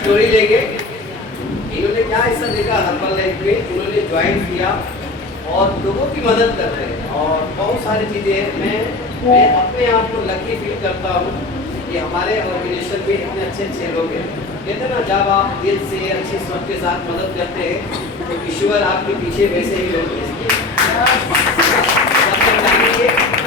Story लेंगे। इन्होंने क्या ऐसा देखा हर्बल लाइफ में, इन्होंने ज्वाइन किया और लोगों की मदद कर रहे हैं और बहुत सारी चीज़ें हैं। मैं अपने आप को लकी फील करता हूँ कि हमारे ऑर्गेनाइजेशन में इतने अच्छे अच्छे लोग हैं। कहते हैं ना, जब आप दिल से अच्छी सोच के साथ मदद करते हैं तो ईश्वर आपके पीछे वैसे ही लोग भेजते हैं।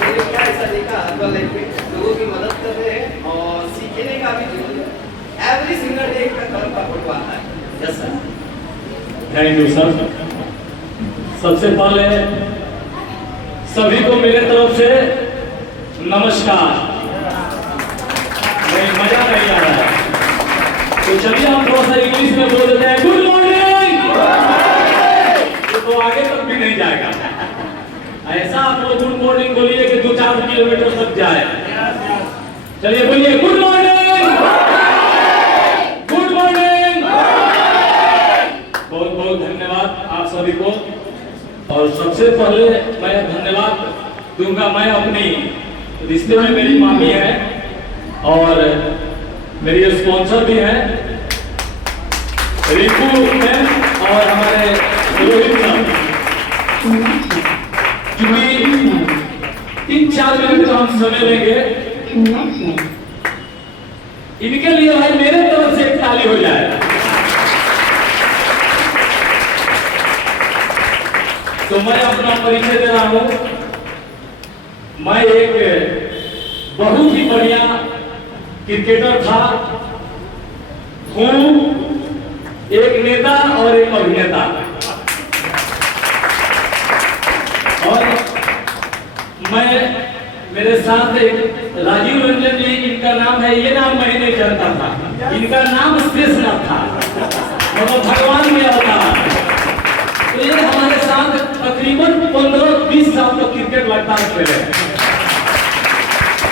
मैंने क्या ऐसा देखा हर्बल लाइफ में, लोगों की मदद कर रहे हैं और सीखने का भी जरूरी है। एवरी सिंगल डे का कर्म का फोटो आता है। Yes sir, thank you sir. सबसे पहले सभी को मेरे तरफ से नमस्कार। नहीं, मजा नहीं आ रहा है तो चलिए हम थोड़ा सा इंग्लिश में बोल देते हैं गुड मॉर्निंग। तो आगे तक भी नहीं जाएगा। ऐसा आप लोग गुड मॉर्निंग बोलिए कि 2-4 किलोमीटर तक जाए। चलिए बोलिए गुड मॉर्निंग, गुड मॉर्निंग। बहुत बहुत धन्यवाद आप सभी को। और सबसे पहले मैं धन्यवाद दूंगा, मैं अपनी रिश्ते में मेरी मामी है और मेरी स्पॉन्सर भी है रिंकू मैम और हमारे रोहित साहब। क्योंकि 3-4 मिनट का हम समय लेंगे, इनके लिए भाई मेरे तरफ से एक ताली हो जाए। तो मैं अपना परिचय दे रहा हूं। मैं एक बहुत ही बढ़िया क्रिकेटर था, हूं एक नेता और एक अभिनेता। और मैं मेरे साथ एक राजीव रंजन जी, इनका नाम है, ये नाम मैं नहीं जानता था, इनका नाम शेषनाथ था, मतलब भगवान में अवतार। तो ये हमारे साथ तकरीबन 15-20 साल तक क्रिकेट लगता है पहले।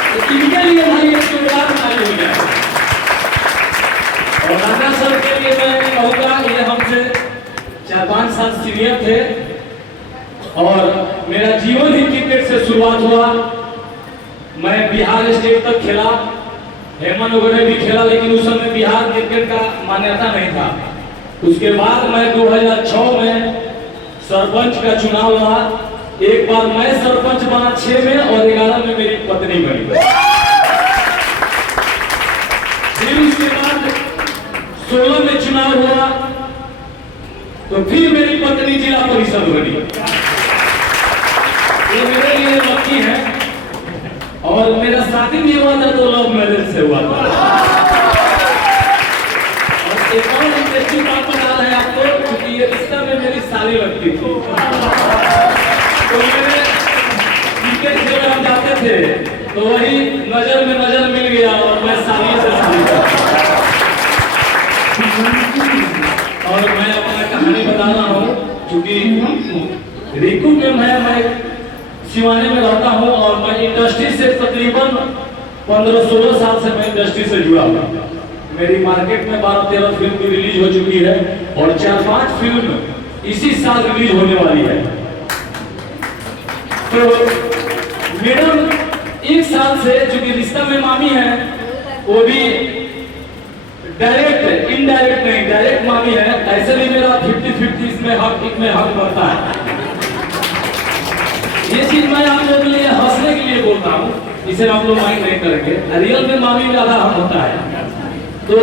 तो इनके लिए भाई एक जोरदार ताली हो जाए। और राजा सर के लिए मैं कहूँगा, ये हमसे 4-5 साल सीनियर थे और मेरा जीवन ही क्रिकेट से शुरुआत हुआ। मैं बिहार स्टेट तक खेला, हेमन वगैरह भी खेला, लेकिन उस समय बिहार क्रिकेट का मान्यता नहीं था। उसके बाद मैं 2006 में सरपंच का चुनाव हुआ। एक बार मैं सरपंच बना 6 में और 11 में मेरी पत्नी बनी। फिर उसके बाद 16 में चुनाव हुआ तो फिर मेरी पत्नी जिला परिषद बनी। ये मेरे लिए लकी है। और मेरा शादी भी हुआ था तो लव मैरिज से हुआ था। और एक और इंटरेस्टिंग बात बता रहे हैं आपको, क्योंकि ये रिश्ता में मेरी साली लगती थी। तो मेरे क्रिकेट खेलने हम जाते थे तो वही नजर में नजर मिल गया और मैं साली से साली था। और मैं अपना कहानी बता रहा हूँ, क्योंकि रिंकू में मैं सिवाने में रहता हूँ और मैं इंडस्ट्री से तकरीबन 15-16 साल से मैं इंडस्ट्री से जुड़ा हूँ। मेरी मार्केट में 12-13 फिल्म भी रिलीज हो चुकी है और 4-5 फिल्म इसी साल रिलीज होने वाली है। तो मैडम 1 साल से, चूंकि रिश्ता में मामी है, वो भी डायरेक्ट, इनडायरेक्ट नहीं, डायरेक्ट मामी है। ऐसे भी मेरा 50-50 इसमें हक बनता है। ये चीज मैं आप लोगों के लिए हंसने के लिए बोलता हूँ, इसे आप लोग माइंड नहीं करेंगे। रियल में मामी ज्यादा हक होता है। तो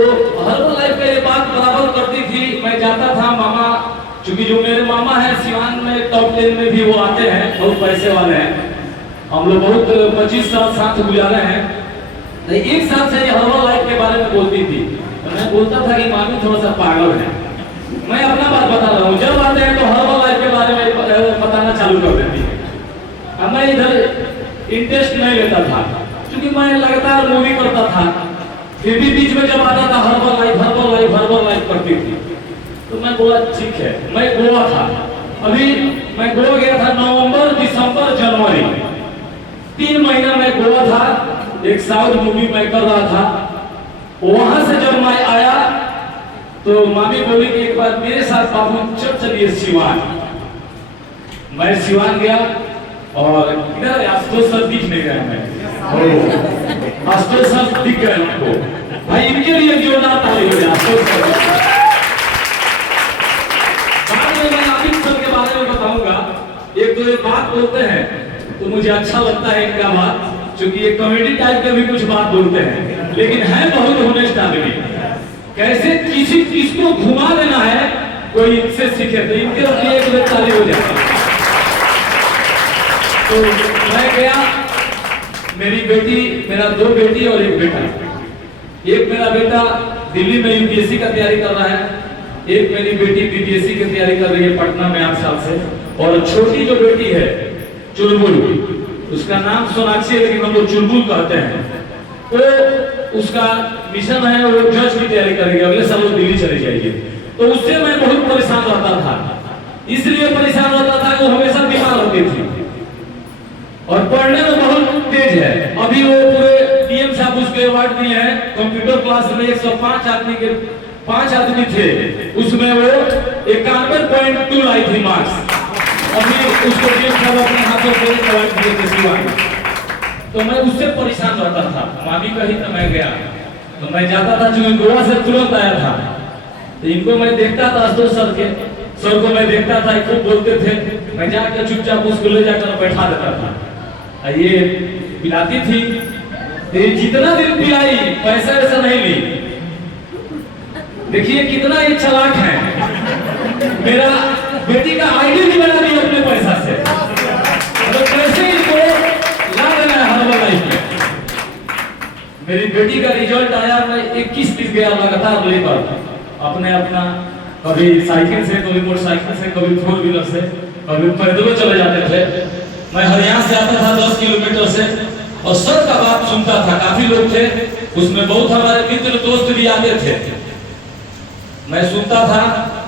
हर्बल लाइफ का ये बात बराबर करती थी। मैं जाता था मामा, क्योंकि जो मेरे मामा है सिवान में टॉप 10 में भी वो आते हैं, बहुत पैसे वाले हैं। हम लोग बहुत 25 साल साथ गुजारे हैं। 1 साल से ये हर्बल लाइफ के बारे में बोलती थी। मैं बोलता था कि मामी थोड़ा सा पागल है। मैं अपना बात बता रहा हूँ, जब आते हैं तो हर्बल लाइफ के बारे में बताना चालू कर देती है। मैं इधर इंटरेस्ट नहीं लेता था, क्योंकि मैं लगातार मूवी करता था। फिर भी बीच में जब आता था हर्बल लाइफ करती थी, तो मैं बोला ठीक है। मैं गोवा था, अभी मैं गोवा गया था नवंबर, दिसंबर, जनवरी, 3 महीना मैं गोवा था। एक साउथ मूवी मैं कर रहा था। वहां से जब मैं आया तो मामी बोली कि एक बार मेरे साथ बाबू चलिए सिवान। मैं सिवान गया और इधर आशुतोष सर दिख नहीं रहे। मैं आशुतोष सर दिख गए हमको। भाई इनके लिए जोरदार ताली हो जाए। बाद में मैं आबिद सर के बारे में बताऊंगा। एक तो ये बात बोलते हैं तो मुझे अच्छा लगता है इनका बात, क्योंकि ये कॉमेडी टाइप के भी कुछ बात बोलते हैं, लेकिन है बहुत होनेस्ट आदमी। कैसे किसी चीज को घुमा देना है कोई इनसे सीखे, तो इनके लिए एक बार ताली हो जाती है। तो मैं गया, मेरी बेटी, मेरा 2 बेटी और 1 बेटा। एक मेरा बेटा दिल्ली में यूपीएससी का तैयारी कर रहा है, एक मेरी बेटी बीपीएससी की तैयारी कर रही है पटना में 8 साल से, और छोटी जो बेटी है चुलबुल, उसका नाम सोनाक्षी है लेकिन हम लोग चुलबुल कहते हैं। वो उसका मिशन है, वो जज की तैयारी करेगी, अगले साल वो दिल्ली चली जाएगी। तो उससे मैं बहुत परेशान रहता था, इसलिए परेशान रहता था कि वो हमेशा बीमार होती थी और पढ़ने में बहुत तेज है। अभी वो पूरे डीएम साहब उसके अवार्ड दिए हैं, कंप्यूटर क्लास में 105 आदमी के 5 आदमी थे, उसमें वो 91.2 लाई थी मार्क्स। अभी उसको डीएम साहब अपने हाथों से अवार्ड दिए थे शिवानी। तो मैं उससे परेशान रहता था, मामी कही तो मैं गया, तो मैं जाता था, जो गोवा से तुरंत आया था, तो इनको मैं देखता था, आशुतोष सर को मैं देखता था, खूब बोलते थे, मैं जाकर चुपचाप उसको ले जाकर बैठा देता था। ये पिलाती थी, तो ये जितना दिन पिलाई पैसा ऐसा नहीं ली। देखिए कितना ये चालाक है, मेरा बेटी का आईडी भी बना दी अपने पैसा से। तो कैसे इसको ला देना है हर लाइफ में। मेरी बेटी का रिजल्ट आया, मैं 21 दिन गया लगातार लेकर अपना कभी साइकिल से, कभी मोटरसाइकिल से, कभी 4 व्हीलर से, कभी पैदल चले जाते थे। मैं हरियाणा से आता था 10 किलोमीटर से, और सर का बात सुनता था। काफी लोग थे उसमें, बहुत हमारे मित्र दोस्त भी आते थे, मैं सुनता था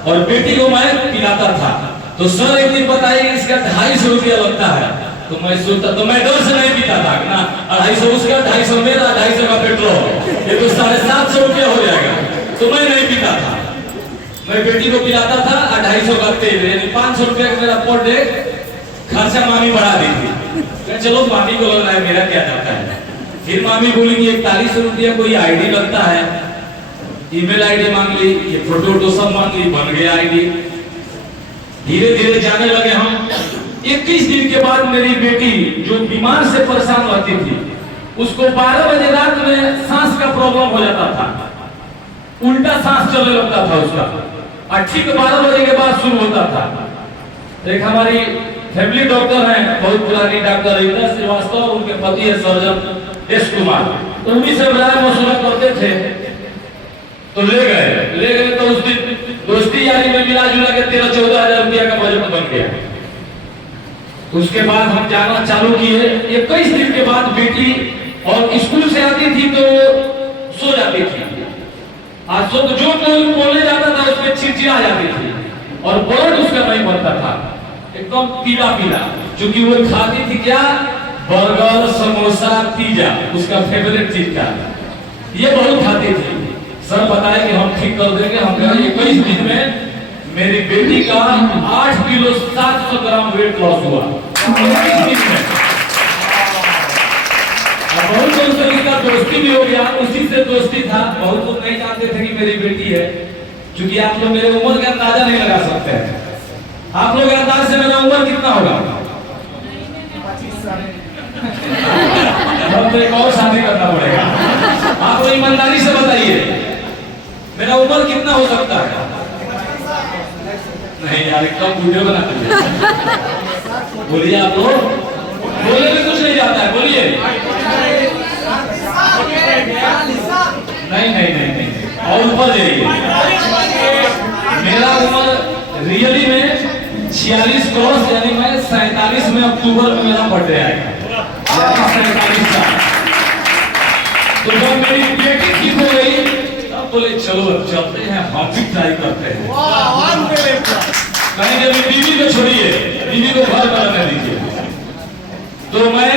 और बेटी को मैं पिलाता था। तो सर एक दिन बताइए इसका 250 रुपया लगता है, तो मैं सोचता, तो मैं डर से नहीं पीता था ना, 250 उसका 250 मेरा, 250 का पेट्रोल, ये तो 750 रुपया हो जाएगा, तो मैं नहीं पीता था। मैं बेटी को पिलाता था, 250 का तेल, यानी 500 रुपया का मेरा पर डे खर्चा मामी बढ़ा दी थी। चलो मामी को लग रहा है मेरा क्या जाता है। फिर मामी बोलेंगी 41 रुपया कोई आईडी लगता है, ईमेल आईडी मांग ली, ये फोटो सब मांग ली, बन गया आईडी। धीरे धीरे जाने लगे हम। 21 दिन के बाद मेरी बेटी जो बीमार से परेशान रहती थी, उसको 12 बजे रात में सांस का प्रॉब्लम हो जाता था, उल्टा सांस चलने लगता था उसका, और ठीक 12 बजे के बाद शुरू होता था। एक हमारी फैमिली डॉक्टर हैं, बहुत पुरानी डॉक्टर रीता श्रीवास्तव, उनके पति है सर्जन एस कुमार, तो उन्हीं से राय मशवरा करते थे। तो ले गए तो उस दिन दोस्ती यारी में मिला जुला के 13-14 हजार रुपया का बजट बन गया। उसके बाद हम जाना चालू किए। 21 दिन के बाद बेटी और स्कूल से आती थी तो सो जाती थी, आज सो जो कोई बोलने जाता था उसमें चिड़चिड़ा जाती थी, और ब्लड उसका नहीं बनता था, एकदम पीला पीला, क्योंकि वो खाती थी क्या, बर्गर, समोसा, पिज्जा, उसका फेवरेट चीज था, ये बहुत खाती थी। सर बताए कि हम ठीक कर देंगे। हम कहा 21 दिन में मेरी बेटी का 8 किलो 700 ग्राम वेट लॉस हुआ 21 दिन में। बहुत लोगों का दोस्ती भी हो गया, उसी से दोस्ती था। बहुत लोग नहीं जानते थे कि मेरी बेटी है, क्योंकि आप लोग मेरे उम्र का अंदाजा नहीं लगा सकते हैं। आप लोग अंदाज से मेरा उम्र कितना होगा? तो एक और शादी करना पड़ेगा। आप लोग ईमानदारी से बताइए मेरा उम्र कितना हो सकता है? नहीं यार, एकदम वीडियो बना बोलिए आप लोग, बोले भी कुछ नहीं जाता है, बोलिए। नहीं, और ऊपर जाइए। मेरा उम्र रियली में 46 क्रॉस, यानी मैं 47 में अक्टूबर में मेरा बर्थडे आएगा, 47 साल। तो जब मेरी बेटी ठीक हो गई तब बोले चलो चलते हैं, हम भी ट्राई करते हैं। कहीं जब बीवी को छोड़िए, बीवी को घर बनाने दीजिए। तो मैं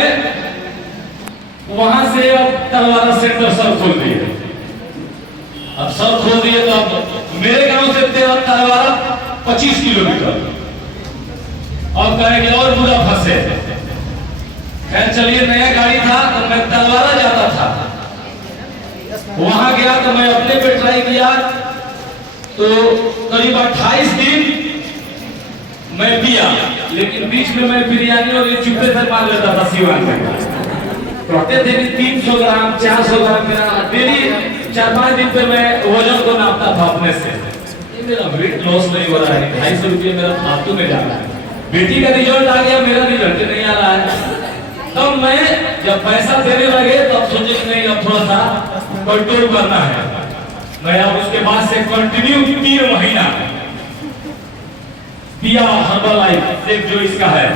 वहां से अब तलवारा सेंटर सर खोल दिए। अब सर खोल दिए तो अब मेरे गांव से तलवारा 25 किलोमीटर। अब कहेंगे और बुरा फंसे। खैर चलिए, नया गाड़ी था तो मैं तलवारा जाता था, वहां गया तो मैं अपने पे ट्राई किया, तो करीब 28 दिन मैं पिया, लेकिन बीच में मैं बिरयानी और ये चुप्पे से मार लेता था सीवान में। प्रत्येक दिन 300 ग्राम 400 ग्राम मेरा डेली 4-5 दिन पे मैं वजन को नापता था अपने से। ये मेरा वेट लॉस नहीं हो रहा है, 250 रुपये मेरा फालतू में जा रहा है। बेटी का रिजल्ट आ गया, मेरा रिजल्ट नहीं आ रहा है। तब मैं जब पैसा देने लगे तब सोचे कि नहीं अब थोड़ा सा कंट्रोल करना है। मैं अब उसके बाद से कंटिन्यू 3 महीना पिया हर्बल लाइफ जो इसका है